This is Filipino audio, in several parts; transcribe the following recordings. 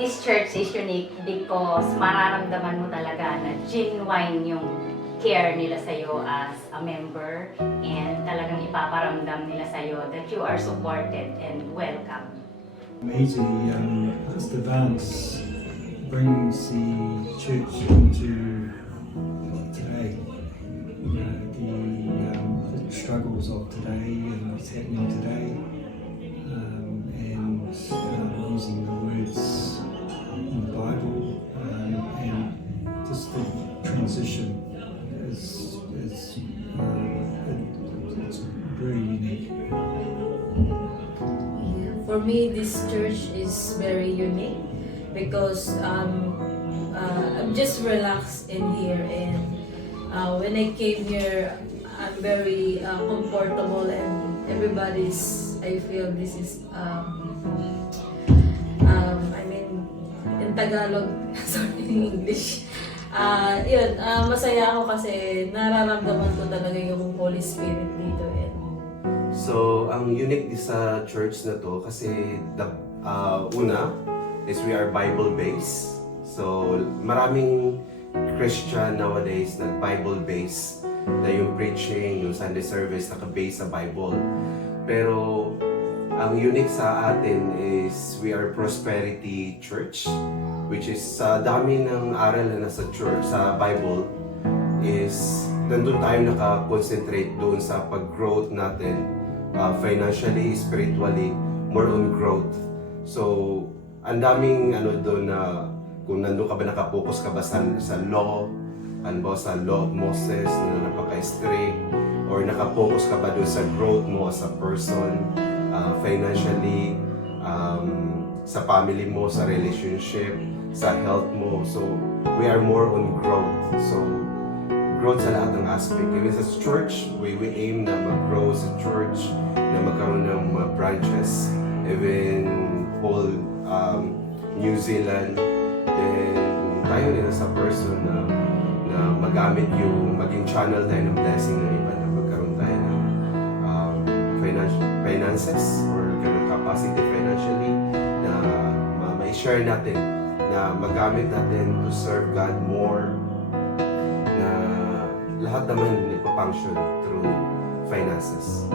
this church is unique because mararamdaman mo talaga na genuine yung care nila sa'yo as a member and talagang ipaparamdam nila sa'yo that you are supported and welcome. Amazing, Pastor Vance brings the church into today. The struggles of today and what's happening today, and using the words in the Bible, and just the transition is it's very unique. For me, this church is very unique because I'm just relaxed in here, and when I came here, I'm very comfortable, and everybody's. I feel this is. I mean, in Tagalog, sorry, in English. Masaya ako kasi nararamdaman ko talaga yung Holy Spirit dito. So, ang unique sa church na to kasi una is we are Bible-based. So, maraming Christian nowadays na Bible-based na yung preaching, yung Sunday service naka-base sa Bible. Pero, ang unique sa atin is we are Prosperity Church, which is sa dami ng aral na nasa church, sa Bible, is nandun tayo naka-concentrate doon sa pag-growth natin. Financially, spiritually, more on growth. So, ang daming doon na kung nandun ka ba nakapokus ka ba sa law, sa law of Moses na napaka-strict, or nakapokus ka ba doon sa growth mo as a person, financially, sa family mo, sa relationship, sa health mo. So, we are more on growth. So, growth sa lahat ng aspect. Even sa church, we aim na mag-grow sa church, na magkaroon ng mga branches, even whole New Zealand. Then, tayo rin sa person na magamit yung maging channel tayo ng blessing ng iba na magkaroon tayo ng finances or ganun capacity financially na ma-share natin, na magamit natin to serve God more, lahat naman nagpa-function through finances.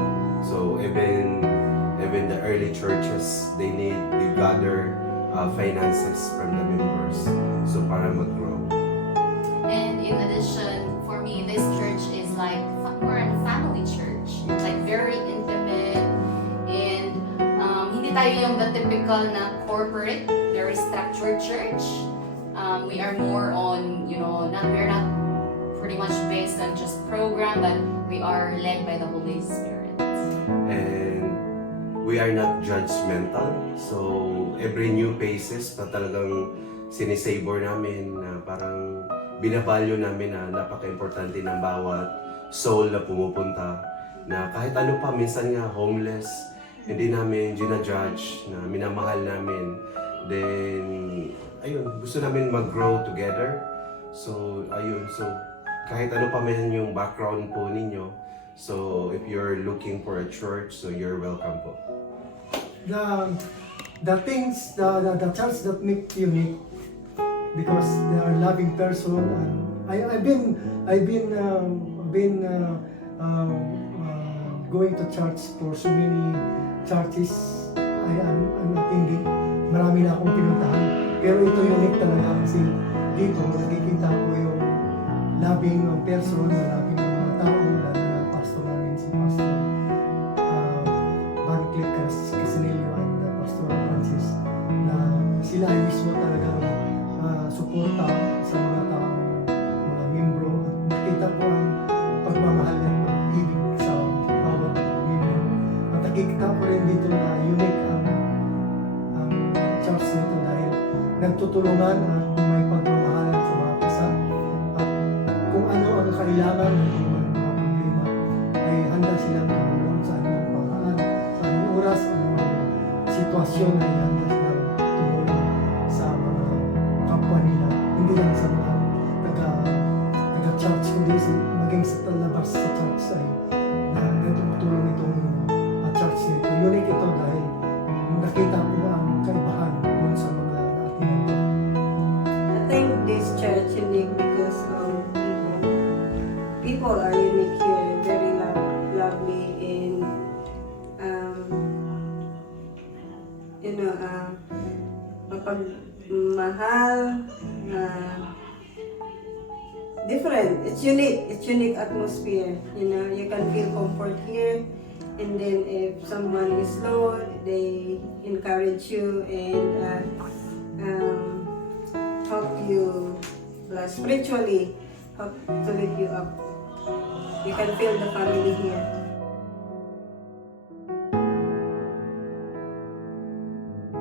So even the early churches, they gather finances from the members so para mag-grow. And in addition, for me, this church is like we're a family church, like very intimate, and hindi tayo yung the typical na corporate, very structured church. We are more on, we're not pretty much based on just program, but we are led by the Holy Spirit. And we are not judgmental. So every new faces pa talagang sinisabor namin na parang binavalue namin na napaka-importante ng bawat soul na pumupunta. Na kahit ano pa, minsan nga homeless, hindi namin ginajudge, na minamahal namin. Then, ayun, gusto namin mag-grow together. So, ayun, so kahit ano pa man yung background po ninyo, so if you're looking for a church, so you're welcome po. The things, the church that make unique because they are loving person, and I've been going to church for so many churches. I'm attending, marami na akong pinuntahan, pero ito unique talaga kasi dito nakikita ko yung loving ng person, loving ng mga tao, lalo ng pastor namin, si Pastor Van Click Casinelio and Pastor Francis, na sila ay mismo talagang suporta sa mga tao, mga membro, at nakita ko ang pagmamahal ng pag-ibig sa bawat membro. At nakikita ko rin dito na unique ang church nito dahil nagtutulungan ang may pagmamahalan sa mga kasal. Kung ano ang kailangan ng mga problema ay handa silang tumulong sa anong paraan, sa anong oras, anong sitwasyon ay handa silang tumulong sa mga kapwa nila. Hindi lang sa mga taga-church, kundi maging sa labas sa church ay natutulong itong church nito. Unique ito dahil nakita ko ang kaibahan doon sa mga natin pagmahal. Different. It's unique. It's unique atmosphere. You know, you can feel comfort here. And then if someone is low, they encourage you and help you spiritually, help to lift you up. You can feel the family here.